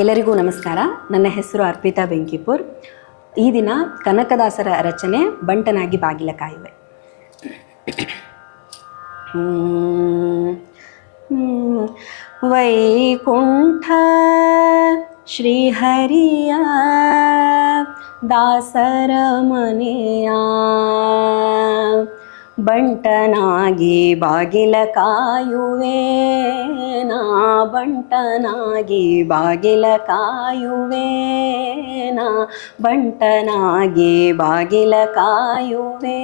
ಎಲ್ಲರಿಗೂ ನಮಸ್ಕಾರ. ನನ್ನ ಹೆಸರು ಅರ್ಪಿತಾ ಬೆಂಕಿಪುರ್. ಈ ದಿನ ಕನಕದಾಸರ ರಚನೆ ಬಂಟನಾಗಿ ಬಾಗಿಲ ಕಾಯುವೆ. ವೈಕುಂಠ ಶ್ರೀಹರಿಯ ದಾಸರ ಮನೆಯ ಬಂಟನಾಗಿ ಬಾಗಿಲ ಕಾಯುವೆ ನಾ, ಬಂಟನಾಗಿ ಬಾಗಿಲ ಕಾಯುವೆ ನಾ, ಬಂಟನಾಗಿ ಬಾಗಿಲ ಕಾಯುವೆ.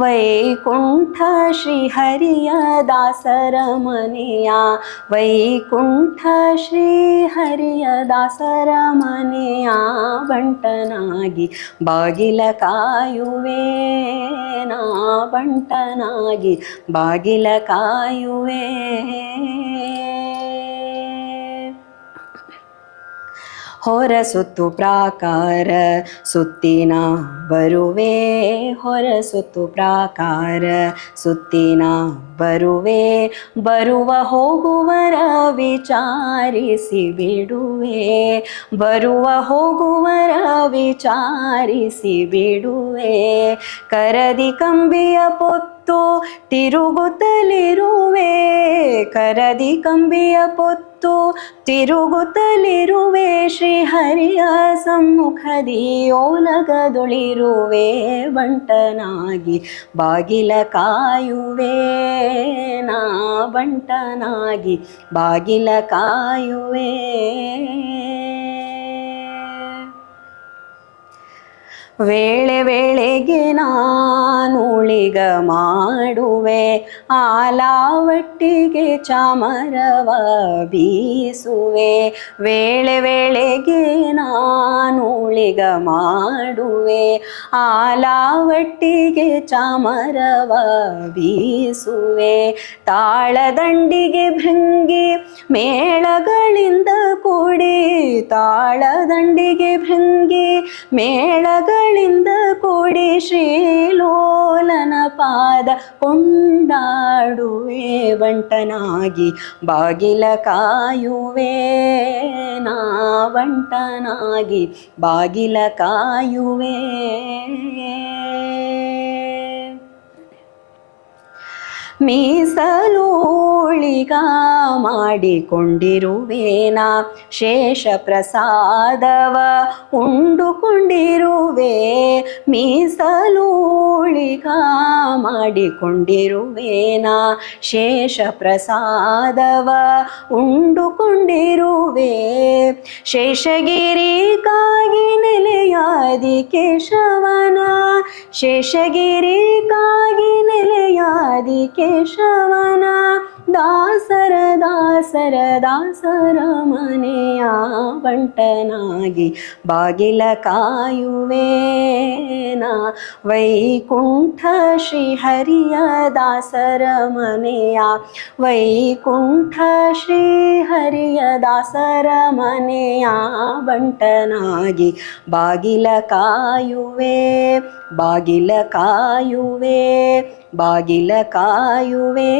ವೈಕುಂಠ ಶ್ರೀಹರಿಯ ದಾಸರ ಮನೆಯ, ವೈಕುಂಠ ಶ್ರೀಹರಿಯ ದಾಸರ ಮನೆಯ ಬಂಟನಾಗಿ ಬಾಗಿಲ ಕಾಯುವೆ ನಾ, ಬಂಟನಾಗಿ ಬಾಗಿಲ ಕಾಯುವೆ. ಹೊರ ಸುತ್ತು ಪ್ರಾಕಾರ ಸುತ್ತಿನ ಬರುವೆ, ಹೊರ ಸುತ್ತು ಪ್ರಾಕಾರ ಸುತ್ತಿನ ಬರುವೆ, ಬರುವ ಹೋಗುವರ ವಿಚಾರಿಸಿ ಬಿಡುವೆ, ಬರುವ ಹೋಗುವರ ವಿಚಾರಿಸಿ ಬಿಡುವೆ. ಕರದಿ ಕಂಬಿಯ ಪೊತ್ತು ತಿರುಗುತ್ತಲಿರುವೆ, ಕರದಿ ಕಂಬಿಯ ಪೊತ್ತು ತಿರುಗುತ್ತಲಿರುವೆ, ಶ್ರೀಹರಿಯ ಸಮ್ಮುಖದಿ ಓಲಗದೊಳಿರುವೆ, ಬಂಟನಾಗಿ ಬಾಗಿಲ ಕಾಯುವೆ ನಾ, ಬಂಟನಾಗಿ ಬಾಗಿಲ ಕಾಯುವೆ. ವೇಳೆ ವೇಳೆಗೆ ನಾನುಳಿಗ ಮಾಡುವೆ, ಆಲಾವಟ್ಟಿಗೆ ಚಾಮರವ ಬೀಸುವೆ, ವೇಳೆ ವೇಳೆಗೆ ನಾನುಳಿಗ ಮಾಡುವೆ, ಆಲಾವಟ್ಟಿಗೆ ಚಾಮರವ ಬೀಸುವೆ. ತಾಳದಂಡಿಗೆ ಭೃಂಗಿ ಮೇಳಗಳಿಂದ ಕೂಡಿ, ತಾಳದಂಡಿಗೆ ಭೃಂಗಿ ಮೇಳಗಳಿಂದ ಕೂಡಿ, ಶ್ರೀಲೋಲನ ಪಾದ ಕೊಂಡಾಡುವೆ, ಬಂಟನಾಗಿ ಬಾಗಿಲ ಕಾಯುವೆ ನಾ, ಬಂಟನಾಗಿ ಬಾಗಿಲ ಕಾಯುವೆ. ಮೀಸಲೂಳಿಗ ಮಾಡಿಕೊಂಡಿರುವೇನಾ, ಶೇಷ ಪ್ರಸಾದವ ಉಂಡುಕೊಂಡಿರುವೆ, ಮೀಸಲೂಳಿಗ ಮಾಡಿಕೊಂಡಿರುವೇನಾ, ಶೇಷ ಪ್ರಸಾದವ ಉಂಡುಕೊಂಡಿರುವೆ. ಶೇಷಗಿರಿಗಾಗಿ ನೆಲೆಯಾದಿ ಕೇಶವನ, ಶೇಷಗಿರಿಗಾಗಿ ನೆಲೆಯಾದಿ ಕೇಶವನ, ದಾಸರ ದಾಸರ ದಾಸರ ಮನೆಯ ಬಂಟನಾಗಿ ಬಾಗಿಲ ಕಾಯುವೆ ನಾ, ವೈಕುಂಠ ಶ್ರೀಹರಿಯ ದಾಸರ ಮನೆಯ, ವೈಕುಂಠ ಶ್ರೀಹರಿಯ ದಾಸರ ಮನೆಯ ಬಂಟನಾಗಿ ಬಾಗಿಲ ಕಾಯುವೆ, ಬಾಗಿಲ ಕಾಯುವೆ, ಬಾಗಿಲ ಕಾಯುವೆ.